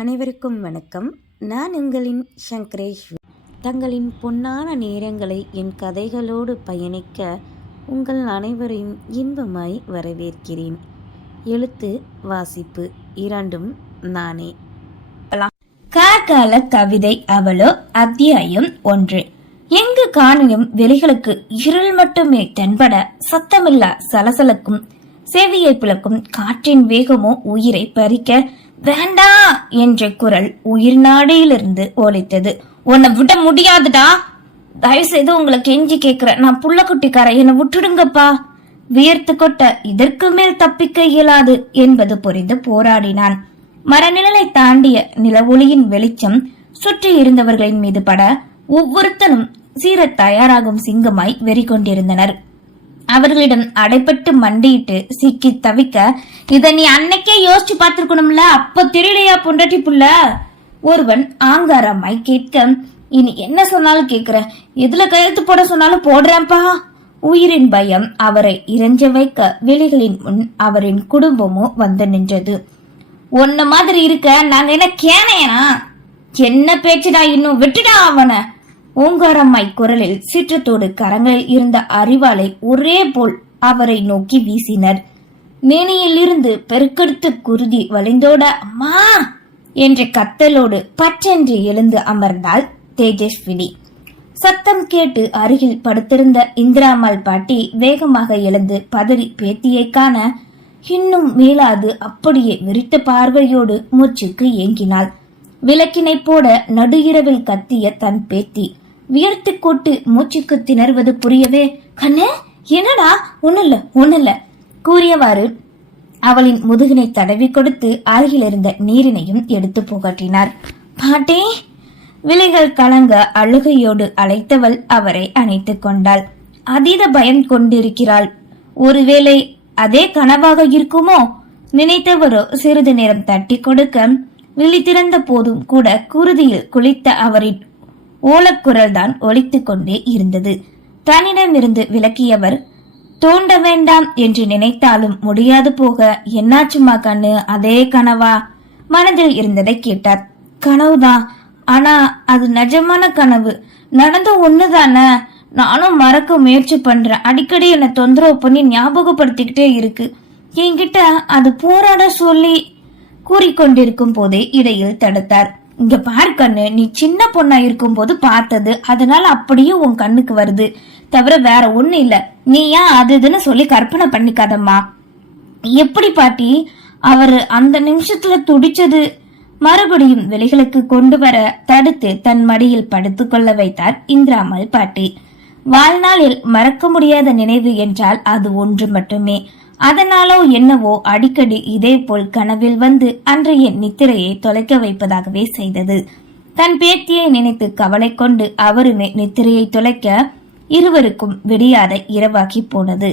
அனைவருக்கும் வணக்கம். நான் உங்களின் சங்கரேஷ். தங்களின் பொன்னான நேரங்களை என் கதைகளோடு பயணிக்க உங்கள் அனைவரையும் இன்பமாய் வரவேற்கிறேன். எழுத்து வாசிப்பு இரண்டும் நானே. கார்கால கவிதை அவளோ அத்தியாயம் 1. எங்கு காணியும் வெளிகளுக்கு இருள் மட்டுமே தென்பட சத்தமில்லா சலசலக்கும் செவியை பிளக்கும் காற்றின் வேகமோ உயிரை பறிக்க வேண்டா என்ற குரல் உயிர் நாடியிலிருந்து ஒலித்தது. உன்னை விட முடியாதுடா, தயவு செய்து உங்களை கெஞ்சி கேக்குற, நான் புள்ள குட்டிக்கார, என்னை விட்டுடுங்கப்பா. வியர்த்து கொட்ட இதற்கு மேல் தப்பிக்க இயலாது என்பது புரிந்து போராடினான். மரநிழலை தாண்டிய நில ஒளியின் வெளிச்சம் சுற்றி இருந்தவர்களின் மீது பட ஒவ்வொருத்தனும் சீர தயாராகும் சிங்கமாய் வெறி கொண்டிருந்தனர். அவர்களிடம் அடைப்பட்டு மண்டியிட்டு சிக்கி தவிக்க, இத நீ அன்னைக்கே யோசிச்சு பார்த்திருக்கணும்ல, அப்ப தெரியலையா பொண்டாட்டி புள்ள? ஒருவன் ஆங்காரமாய் கேட்க, இனி என்ன சொன்னாலும் கேக்குற, எதுல கையெழுத்து போட சொன்னாலும் போடுறேன்ப்பா. உயிரின் பயம் அவரை இறைஞ்ச வைக்க வெளிகளின் முன் அவரின் குடும்பமோ வந்து நின்றது. ஒன்ன மாதிரி இருக்க நாங்க என்ன கேனையனா? என்ன பேச்சுடா, இன்னும் விட்டுடா அவனை. ஓங்காரம்மாய் குரலில் சீற்றத்தோடு கரங்களில் இருந்த அறிவாளை ஒரே போல் அவரை நோக்கி வீசினர். மேனியில் இருந்து பெருக்கெடுத்து குருதி வழிந்தோட அம்மா என்ற கத்தலோடு பற்றென்று எழுந்து அமர்ந்தாள் தேஜஸ்வினி. சத்தம் கேட்டு அருகில் படுத்திருந்த இந்திராம்மாள் பாட்டி வேகமாக எழுந்து பதறி பேத்தியை காண இன்னும் மேலாது அப்படியே விரித்த பார்வையோடு மூச்சுக்கு ஏங்கினாள். விளக்கினை போட நடு இரவில் கத்திய தன் பேத்தி வியர்த்து கொட்டு மூச்சுக்கு திணறுவது புரியவே, கண்ணே என்னடா, ஒண்ணுல்ல கூறியவாறு அவளின் முதுகினை தடவி கொடுத்து அருகில் இருந்த நீரினையும் எடுத்து புகட்டினார். பாட்டே, விலைகள் கலங்க அழுகையோடு அழைத்தவள் அவரை அணைத்துக் கொண்டாள். அதீத பயம் கொண்டிருக்கிறாள். ஒருவேளை அதே கனவாக இருக்குமோ? நினைத்தவரோ சிறிது நேரம் தட்டி கொடுக்க விழித்திருந்த போதும் கூட குருதியில் குளித்த அவரின் ஓலக்குரல் தான் ஒலித்துக் கொண்டே இருந்தது. தன்னிடமிருந்து விலக்கியவர் தோண்ட வேண்டாம் என்று நினைத்தாலும் முடியாது போக, என்னாச்சுமா கண்ணு, அதே கனவா? மனதில் இருந்ததை கேட்டார். கனவுதான், ஆனா அது நிஜமான கனவு, நடந்த ஒண்ணுதானே. நானும் மறக்க முயற்சி பண்றேன், அடிக்கடி என்னை தொந்தரவு பண்ணி ஞாபகப்படுத்திக்கிட்டே இருக்கு. என்கிட்ட அது போராட சொல்லி கூறிக்கொண்டிருக்கும் போதே இடையில் தடுத்தார். இங்க பாரு கண்ணு, நீ சின்ன பொண்ணா இருக்கும் போது பார்த்தது, அதனால அப்படியே உன் கண்ணுக்கு வருது, தவிர வேற ஒண்ணு இல்ல. நீ ஏன் அதுன்னு சொல்லி கற்பனை பண்ணிக்காதம்மா. எப்படி பாட்டி, அவரு அந்த நிமிஷத்துல துடிச்சது? மறுபடியும் வெளிகளுக்கு கொண்டு வர தடுத்து தன் மடியில் படுத்து கொள்ள வைத்தார் இந்திராம்மாள் பாட்டி. வாழ்நாளில் மறக்க முடியாத நினைவு என்றால் அது ஒன்று மட்டுமே. அதனாலோ என்னவோ அடிக்கடி இதே போல் கனவில் வந்து அன்றைய நித்திரையை தொலைக்க வைப்பதாகவே செய்தது. தன் பேத்தியை நினைத்து கவலை கொண்டு அவருமே நித்திரையை தொலைக்க இருவருக்கும் விடியாத இரவாகி போனது.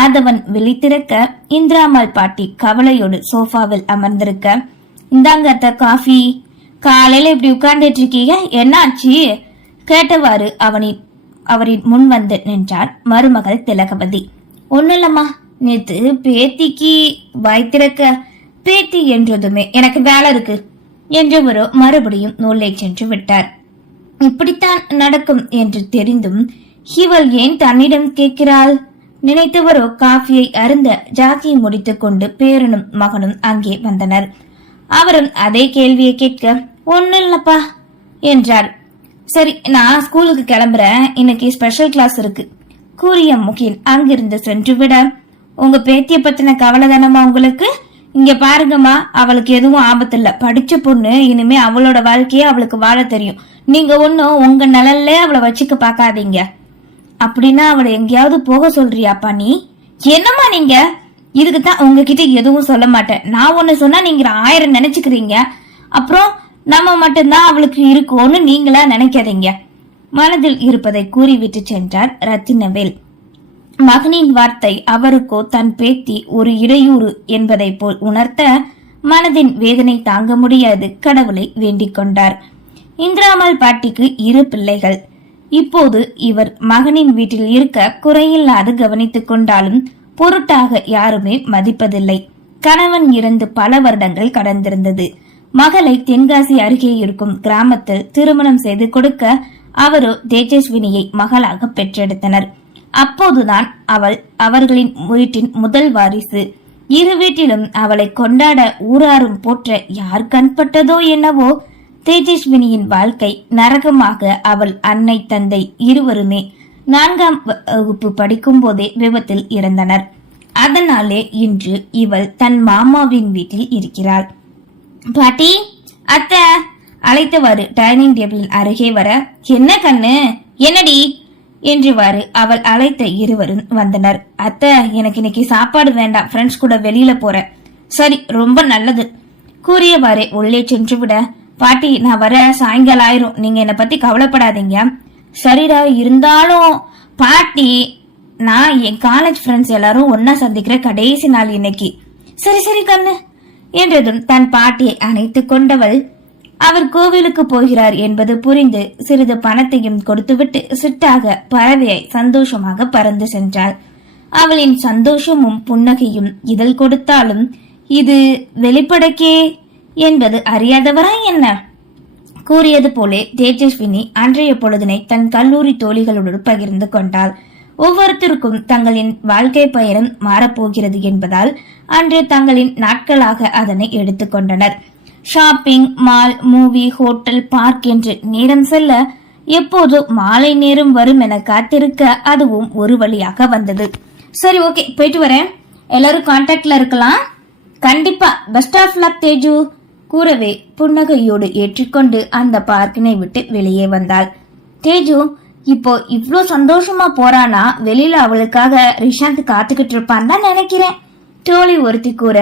ஆதவன் விழித்திருக்க இந்திராம்மாள் பாட்டி கவலையோடு சோஃபாவில் அமர்ந்திருக்க, இந்தாங்க அத்த காஃபி. காலையில இப்படி உட்கார்ந்துட்டு இருக்கீங்க, என்னாச்சு? கேட்டவாறு அவரின் முன் வந்து நின்றார் மருமகள் திலகவதி. ஒண்ணு இல்லம்மா, நேத்து பேத்திக்கு வாய்த்திருக்க, பேத்தி என்றதுமே எனக்கு வேலை இருக்கு என்றவரோ மறுபடியும் நூலை சென்று விட்டார். இப்படித்தான் நடக்கும் என்று தெரிந்தும் இவள் ஏன் தன்னிடம் கேட்கிறாள்? நினைத்தவரோ காஃபியை அருந்த ஜாக்கியை முடித்துக் கொண்டு பேரனும் மகனும் அங்கே வந்தனர். அவரும் அதே கேள்வியை கேட்க, ஒண்ணு இல்லப்பா என்றார். சரி, நான் ஸ்கூலுக்கு கிளம்புறேன், இன்னைக்கு ஸ்பெஷல் கிளாஸ் இருக்கு கூறிய முகில் அங்கிருந்து சென்று விட, உங்க பேத்திய பத்தின கவலை தானமா உங்களுக்கு? இங்க பாருங்கம்மா, அவளுக்கு எதுவும் ஆபத்து இல்ல, படிச்ச பொண்ணு, இனிமே அவளோட வாழ்க்கையே அவளுக்கு வாழ தெரியும். நீங்க ஒன்னும் உங்க நலன்ல அவளை வச்சுக்க பாக்காதீங்க. அப்படின்னா அவளை எங்கேயாவது போக சொல்றியாப்பா நீ? என்னம்மா நீங்க? இதுக்குதான் உங்ககிட்ட எதுவும் சொல்ல மாட்டேன். நான் ஒண்ணு சொன்னா நீங்க 1000 நினைச்சுக்கிறீங்க. அப்புறம் நம்ம மட்டும்தான் அவளுக்கு இருக்கும்னு நீங்களா நினைக்காதீங்க. மனதில் இருப்பதை கூறிவிட்டு சென்றார் ரத்தினவேல். மகனின் வார்த்தை அவருக்கோ தன் பேத்தி ஒரு இடையூறு என்பதை போல் உணர்த்த மனதின் வேதனை தாங்க முடியாது கடவுளை வேண்டிக் கொண்டார். இந்திராம்மாள் பாட்டிக்கு 2 பிள்ளைகள். இப்போது இவர் மகனின் வீட்டில் இருக்க குறையில்லாது கவனித்துக் கொண்டாலும் பொருட்டாக யாருமே மதிப்பதில்லை. கணவன் இறந்து பல வருடங்கள் கடந்திருந்தது. மகளை தென்காசி அருகே இருக்கும் கிராமத்தில் திருமணம் செய்து கொடுக்க அவரோ தேஜஸ்வினியை மகளாக பெற்றெடுத்தனர். அப்போதுதான் அவள் அவர்களின் வீட்டின் முதல் வாரிசு. இரு வீட்டிலும் அவளை கொண்டாட ஊராரும் போற்ற யார் கண்பட்டதோ என்னவோ, தேஜஸ்வினியின் வாழ்க்கை நரகமாக அவள் அன்னை தந்தை இருவருமே 4ஆம் வகுப்பு படிக்கும் போதே விபத்தில் இறந்தனர். அதனாலே இன்று இவள் தன் மாமாவின் வீட்டில் இருக்கிறாள். பாட்டி, அத்தை அழைத்தவாறு டைனிங் டேபிளின் அருகே வர, என்ன கண்ணு, என்னடி என்றுவாறு அவள் அழைத்த இருவரும் வந்தனர். அத்தை, எனக்கு இன்னைக்கு சாப்பாடு வேண்டாம், ஃப்ரெண்ட்ஸ் கூட வெளியில போறேன். சரி, ரொம்ப நல்லது கூறியவாறே உள்ளே சென்று விட, பாட்டி நான் வர சாயங்காலம் ஆயிரும், நீங்க என்னை பத்தி கவலைப்படாதீங்க. சரிடா, இருந்தாலும் பாட்டி நான் என் காலேஜ் ஃப்ரெண்ட்ஸ் எல்லாரும் ஒன்னா சந்திக்கிற கடைசி நாள் இன்னைக்கு. சரி சரி கண்ணு என்றதும் தன் பாட்டியை அணைத்து கொண்டவள் அவர் கோவிலுக்கு போகிறார் என்பது புரிந்து சிறிது பணத்தையும் கொடுத்துவிட்டு சிட்டாக பறவையை சந்தோஷமாக பறந்து சென்றாள். அவளின் சந்தோஷமும் புன்னகையும் இதழ் கொடுத்தாலும் இது வெளிப்படைக்கே என்பது அறியாதவரா என்ன? கூறியது போலே தேஜஸ்வினி அன்றைய பொழுதினை தன் கல்லூரி தோழிகளுடன் பகிர்ந்து கொண்டாள். ஒவ்வொருத்தருக்கும் தங்களின் வாழ்க்கை பயணம் மாறப்போகிறது என்பதால் அன்று தங்களின் நாட்களாக அதனை எடுத்துக்கொண்டனர். Shopping, mall, movie, hotel, park என்று நேரம் செல்ல எப்போது மாலை நேரம் வரும் என காத்திருக்க அதுவும் ஒரு வழியாக வந்தது. சரி, ஓகே, போயிட்டு வரேன், எல்லாரும் கான்டாக்ட்ல இருக்கலாம். கண்டிப்பா, பெஸ்ட் ஆஃப் லக் தேஜு கூறவே புன்னகையோடு ஏற்றிக்கொண்டு அந்த பார்க்கினை விட்டு வெளியே வந்தாள். தேஜு இப்போ இவ்ளோ சந்தோஷமா போறானா, வெளியில அவளுக்காக ரிஷாந்த் காத்துக்கிட்டு இருப்பான் தான் நினைக்கிறேன் தோழி ஒருத்தி கூற,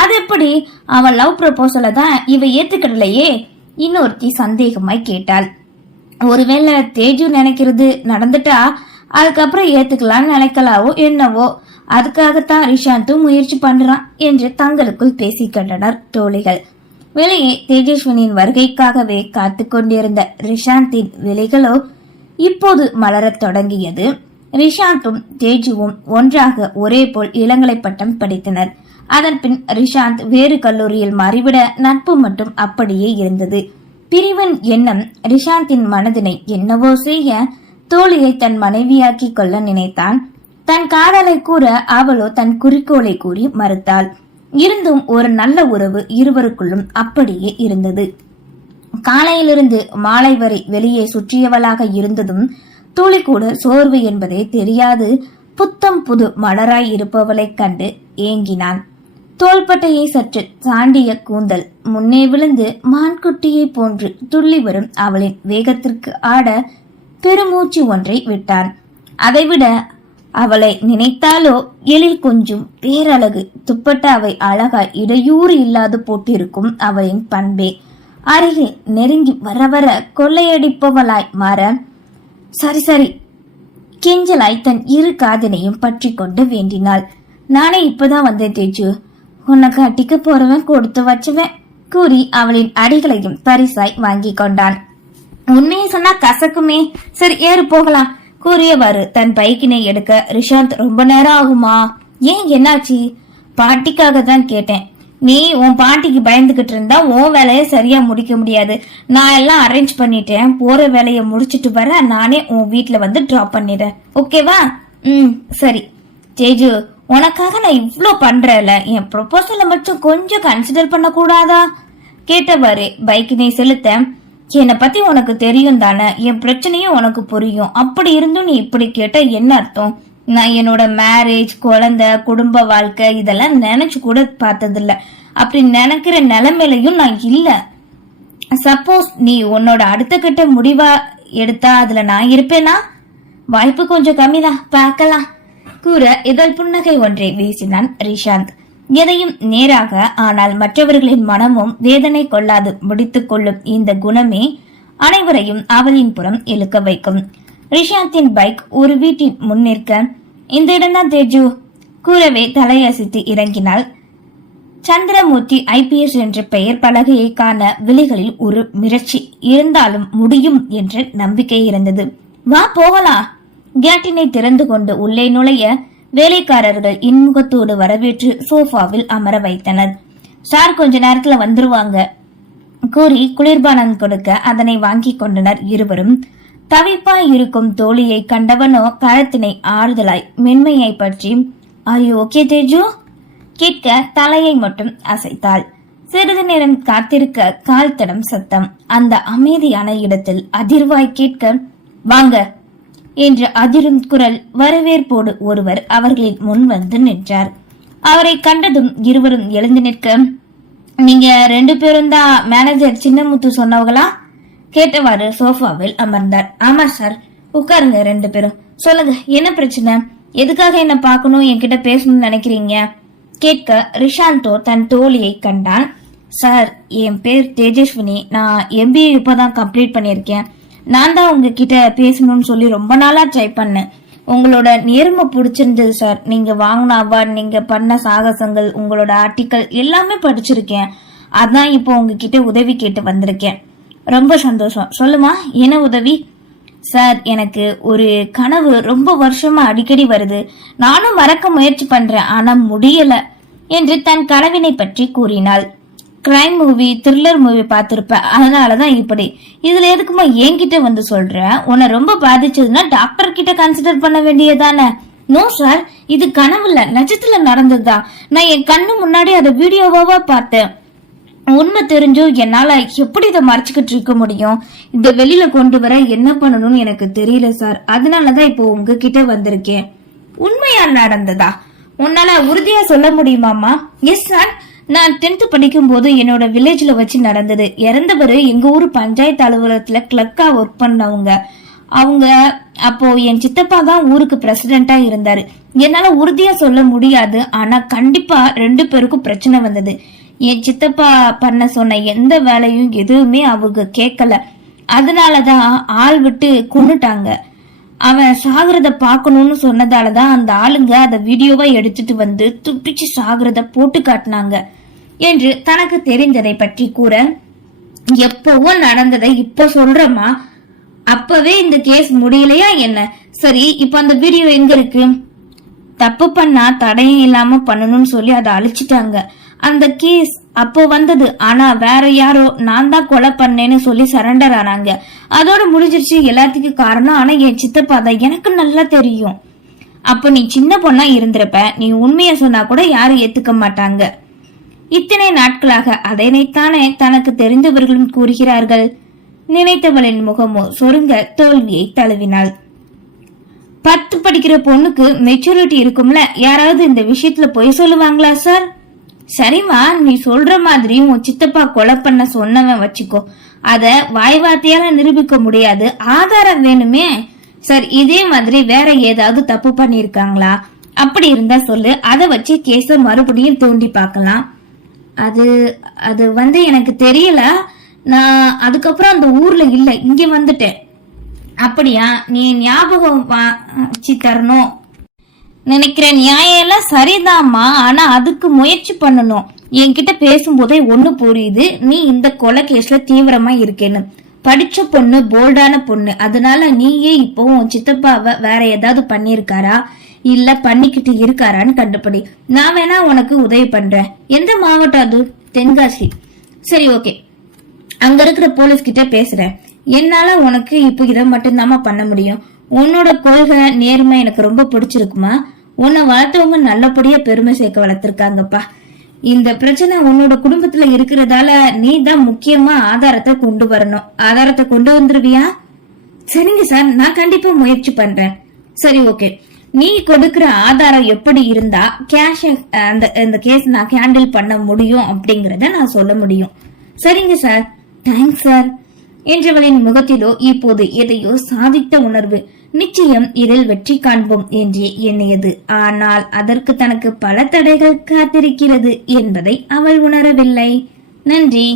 அது எப்படி அவன் லவ் ப்ரொபோசல தான் இவ ஏத்துக்கிடலையே இன்னொருத்தி சந்தேகமாய் கேட்டாள். ஒருவேளை தேஜு நினைக்கிறது நடந்துட்டா அதுக்கப்புறம் ஏத்துக்கலாம்னு நினைக்கலாவோ என்னவோ, அதுக்காகத்தான் ரிஷாந்தும் முயற்சி பண்றான் என்று தங்களுக்குள் பேசிக்கொண்டனர் தோழிகள். வெளியே தேஜஸ்வினியின் வருகைக்காகவே காத்து கொண்டிருந்த ரிஷாந்தின் விலைகளோ இப்போது மலரத் தொடங்கியது. ரிஷாந்தும் தேஜுவும் ஒன்றாக ஒரே போல் இளங்கலை பட்டம் படித்தனர். அதன் பின் ரிஷாந்த் வேறு கல்லூரியில் மாறிவிட நட்பு மட்டும் அப்படியே இருந்தது. பிரிவின் எண்ணம் ரிஷாந்தின் மனதினை என்னவோ செய்ய தோழியை தன் மனைவியாக்கி கொள்ள நினைத்தான். தன் காதலை கூற அவளோ தன் குறிக்கோளை கூறி மறுத்தாள். இருந்தும் ஒரு நல்ல உறவு இருவருக்குள்ளும் அப்படியே இருந்தது. காலையிலிருந்து மாலை வரை வெளியே சுற்றியவளாக இருந்ததும் துளி கூட சோர்வு என்பதே தெரியாது புத்தம் புது மலராய் இருப்பவளைக் கண்டு ஏங்கினான். தோள்பட்டையை சற்று சாண்டிய கூந்தல் முன்னே விழுந்து மான்குட்டியை போன்று துள்ளி வரும் அவளின் வேகத்திற்கு ஆட பெருமூச்சு ஒன்றை விட்டான். அதைவிட அவளை நினைத்தாலோ எழில் கொஞ்சம் பேரழகு துப்பட்டாவை அழகாய் இடையூறு இல்லாது போட்டிருக்கும் அவளின் பண்பே அருகில் நெருங்கி வர வர கொள்ளையடிப்பவளாய் மாற, சரி சரி கெஞ்சலாய் தன் இரு காதனையும் பற்றி கொண்டு வேண்டினாள். நானே இப்பதான் வந்தேன் தேஜு, உன்னை கட்டிக்க போறவன் கொடுத்து வச்சுவேன் கூறி அவளின் அடிகளையும் பரிசாய் வாங்கி கொண்டான். உண்மையை சொன்னா கசக்குமே, சரி ஏறு போகலாம் கூறியவாறு தன் பைக்கினை எடுக்க, ரிஷாந்த் ரொம்ப நேரம் ஆகுமா? ஏன், என்னாச்சு? பாட்டிக்காக தான் கேட்டேன். நீ உன் பாட்டிக்கு பயந்துகிட்டு இருந்தா உன் வேலைய சரியா முடிக்க முடியாது. நான் எல்லாம் அரேஞ்ச் பண்ணிட்டேன், போற வேலைய முடிச்சிட்டு வர நானே உன் வீட்டுல வந்து டிராப் பண்ணிடுறேன், ஓகேவா? சரி தேஜு, உனக்காக நான் இவ்ளோ பண்றேன்ல, என் ப்ரொபோசல மட்டும் கொஞ்சம் கன்சிடர் பண்ண கூடாதா கேட்டவாறு பைக்கினை செலுத்த, என்னை பத்தி உனக்கு தெரியும் தானே, என் பிரச்சனையும் உனக்கு புரியும், அப்படி இருந்தும் நீ இப்படி கேட்ட என்ன அர்த்தம்? நான் என்னோட மேரேஜ், குழந்தை, குடும்ப வாழ்க்கை இதெல்லாம் நினைச்சு கூட பார்த்ததில்ல. அப்படி நினைக்கிற நிலைமையிலையும் நான் இல்ல. சப்போஸ் நீ உன்னோட அடுத்த கட்ட முடிவா எடுத்தா அதுல நான் இருப்பேனா? வாய்ப்பு கொஞ்சம் கம்மிதான், பார்க்கலாம் கூற இதழ் புன்னகை ஒன்றை வீசினான் ரிஷாந்த். எதையும் நேராக, ஆனால் மற்றவர்களின் மனமும் வேதனை கொள்ளாது முடித்துக் கொள்ளும் இந்த குணமே அனைவரையும் அவளின் புறம் இழுக்க வைக்கும். ரிஷாந்தின் பைக் ஒரு வீட்டின் முன் நிற்க, இந்த இடம்தான் தேஜு கூறவே தலையசித்து இறங்கினாள். சந்திரமூர்த்தி IPS என்ற பெயர் பலகையை காண விழிகளில் ஒரு மிரட்சி இருந்தாலும் முடியும் என்ற நம்பிக்கை இருந்தது. வா போகலாம். கேட்டினை திறந்து கொண்டு உள்ளே நுழைய வேலைக்காரர்கள் இன்முகத்தோடு வரவேற்று சோஃபாவில் அமர வைத்தனர். சார் கொஞ்ச நேரத்துல வந்துருவாங்க கூறி குளிர்பானம் கொடுக்க அதனை வாங்கி கொண்டனர் இருவரும். தவிப்பாய் இருக்கும் தோழியை கண்டவனோ கரத்தினை ஆறுதலாய் மென்மையை பற்றி "ஆர் யூ ஓகே தேஜு?" கேட்க தலையை மட்டும் அசைத்தாள். சிறிது நேரம் காத்திருக்க கால் தடம் சத்தம். அந்த அமைதியான இடத்தில் அதிர்வாய் கேட்க "வாங்க" என்ற அதிரும் குரல் வரவேற்போடு ஒருவர் அவர்களின் முன் வந்து நின்றார். அவரை கண்டதும் இருவரும் எழுந்து நிற்க, "நீங்க 2 பேரும் தான் மேனேஜர் சின்னமுத்து சொன்னவங்களா?" கேட்டவாறு சோஃபாவில் அமர்ந்தார். "ஆமா சார்." "உட்காருங்க 2 பேரும். சொல்லுங்க, என்ன பிரச்சனை? எதுக்காக என்ன பார்க்கணும், என்கிட்ட பேசணும்னு நினைக்கிறீங்க?" கேட்க ரிஷாந்தோ தன் தோழியை கண்டான். "சார், என் பேர் தேஜஸ்வினி. நான் MBA இப்பதான் கம்ப்ளீட் பண்ணியிருக்கேன். நான் தான் உங்ககிட்ட பேசணும்னு சொல்லி ரொம்ப நாளா ட்ரை பண்ணேன். உங்களோட நேர்மை பிடிச்சிருந்தது சார். நீங்க வாங்கின அவார்ட், நீங்க பண்ண சாகசங்கள், உங்களோட ஆர்டிக்கல் எல்லாமே படிச்சிருக்கேன். அதான் இப்போ உங்ககிட்ட உதவி கேட்டு வந்திருக்கேன்." "ரொம்ப சந்தோஷம். சொல்லுமா, என்ன உதவி?" "சார், எனக்கு ஒரு கனவு ரொம்ப வருஷமா அடிக்கடி வருது. நானும் மறக்க முயற்சி பண்றேன், ஆனா முடியல" என்று தன் கனவினை பற்றி கூறினாள். "கிரைம் மூவி, த்ரில்லர் மூவி பார்த்திருப்ப, அதனாலதான் இப்படி. இதுல எதுக்குமா என்கிட்ட வந்து சொல்ற? உன்னை ரொம்ப பாதிச்சதுன்னா டாக்டர் கிட்ட கன்சிடர் பண்ண வேண்டியதானே?" "நோ சார், இது கனவுல நிஜத்துல நடந்ததுதான். நான் என் கண்ணு முன்னாடி அதை வீடியோவா பார்த்தேன். உண்மை தெரிஞ்சும் என்னால எப்படி இதை மறைச்சுக்கிட்டு இருக்க முடியும்? இதை வெளியில கொண்டு வர என்ன பண்ணணும்னு எனக்கு தெரியல சார். அதனாலதான் இப்போ உங்ககிட்ட வந்திருக்கேன்." "உண்மையா நடந்ததா? உன்னால உறுதியா சொல்ல முடியுமாமா?" "எஸ் சார், நான் 10th படிக்கும் போது என்னோட வில்லேஜ்ல வச்சு நடந்தது. இறந்தவரு எங்க ஊர் பஞ்சாயத்து அலுவலகத்துல கிளர்க்கா ஒர்க் பண்ணவங்க. அவங்க அப்போ என் சித்தப்பா தான் ஊருக்கு பிரசிடென்டா இருந்தாரு. என்னால உறுதியா சொல்ல முடியாது, ஆனா கண்டிப்பா 2 பேருக்கும் பிரச்சனை வந்தது. என் சித்தப்பா பண்ண சொன்ன எந்த வேலையும் எதுவுமே அவங்க கேட்கல. அதனாலதான் ஆள் விட்டு கொன்னுட்டாங்க. அவன் சாகுறத பாக்கணும்னு சொன்னதாலதான் அந்த ஆளுங்க அத வீடியோவா எடுத்துட்டு வந்து துப்பிச்சு சாகுறத போட்டு காட்டினாங்க" என்று தனக்கு தெரிந்ததை பற்றி கூற, "எப்பவும் நடந்ததை இப்ப சொல்றமா? அப்பவே இந்த கேஸ் முடியலையா என்ன? சரி, இப்ப அந்த வீடியோ எங்க இருக்கு?" "தப்பு பண்ணா தடையும் இல்லாம பண்ணணும்னு சொல்லி அதை அழிச்சிட்டாங்க. அந்த கேஸ் அப்போ வந்தது. ஆனா வேற யாரோ நான் தான் கொலை பண்ணேன்னு சொல்லி சரண்டர் ஆனாங்க. அதோட முடிஞ்சிருச்சு. எல்லாத்துக்கும் காரணம் ஆனா என் சித்தப்பா தான். எனக்கு நல்லா தெரியும். அப்ப நீ சின்ன பொண்ணா இருந்திருப்ப. நீ உண்மைய சொன்னா கூட யாரும் ஏத்துக்க மாட்டாங்க. இத்தனை நாட்களாக அதனைத்தானே தனக்கு தெரிந்தவர்களும் கூறுகிறார்கள்." நினைத்தவளின் முகமோ சொருங்க தோல்வியை தழுவினாள். 10 படிக்கிற பொண்ணுக்கு மெச்சூரிட்டி இருக்கும்ல, யாராவது இந்த விஷயத்துல பொய் சொல்லுவாங்களா சார்? "சரிமா, நீ சொல்ற மாதிரி உன் சித்தப்பா கொலை பண்ண சொன்னவன் வச்சுக்கோ. அத வாய் வார்த்தையால நிரூபிக்க முடியாது, ஆதாரம் வேணுமே. சார், இதே மாதிரி வேற ஏதாவது தப்பு பண்ணிருக்காங்களா? அப்படி இருந்தா சொல்லு, அதை வச்சு கேஸ மறுபடியும் தோண்டி பார்க்கலாம்." அது எனக்கு தெரியல. நான் அதுக்கப்புறம் அந்த ஊர்ல இல்ல, இங்க வந்துட்டேன்." "அப்படியா? நீ ஞாபகம் வச்சு தரணும் நினைக்கிற நியாயம் எல்லாம் சரிதாம்மா, ஆனா அதுக்கு முயற்சி பண்ணணும். என்கிட்ட பேசும்போதே ஒண்ணு புரியுது, நீ இந்த கொலை கேஸ்ல தீவிரமா இருக்கேன்னு. படிச்ச பொண்ணு, போல்டான பொண்ணு. அதனால நீயே இப்போ உன் சித்தப்பாவை வேற ஏதாவது பண்ணிருக்காரா இல்ல பண்ணிக்கிட்டு இருக்காரான்னு கண்டுபிடி. நான் வேணா உனக்கு உதவி பண்றேன்." "எந்த மாவட்டம் அது?" "தென்காசி." "சரி, ஓகே. அங்க இருக்கிற போலீஸ் கிட்ட பேசுறேன். என்னால உனக்கு இப்போ இதை மட்டும்தாமா பண்ண முடியும். உன்னோட கொள்கை, நேர்மை எனக்கு ரொம்ப பிடிச்சிருக்குமா. உன்னை வளர்த்தவங்க நல்லபடியா பெருமை சேர்க்க வளர்த்திருக்காங்கப்பா. இந்த பிரச்சனை உன்னோட குடும்பத்துல இருக்கிறதால நீ தான் முக்கியமா ஆதாரத்தை கொண்டு வரணும். ஆதாரத்தை கொண்டு வந்துருவியா?" "சரிங்க சார், நான் கண்டிப்பா முயற்சி பண்றேன்." "சரி, ஓகே. நீ கொடுக்கிற ஆதாரம் எப்படி இருந்தா கேஷ் அந்த கேஸ் நான் ஹேண்டில் பண்ண முடியும் அப்படிங்கறத நான் சொல்ல முடியும்." "சரிங்க சார், தேங்க்ஸ் சார்" என்றவளின் முகத்திலோ இப்போது எதையோ சாதித்த உணர்வு. நிச்சயம் இதில் வெற்றி காண்போம் என்றே எண்ணியது. ஆனால் அதற்கு தனக்கு பல தடைகள் காத்திருக்கிறது என்பதை அவள் உணரவில்லை. நன்றி.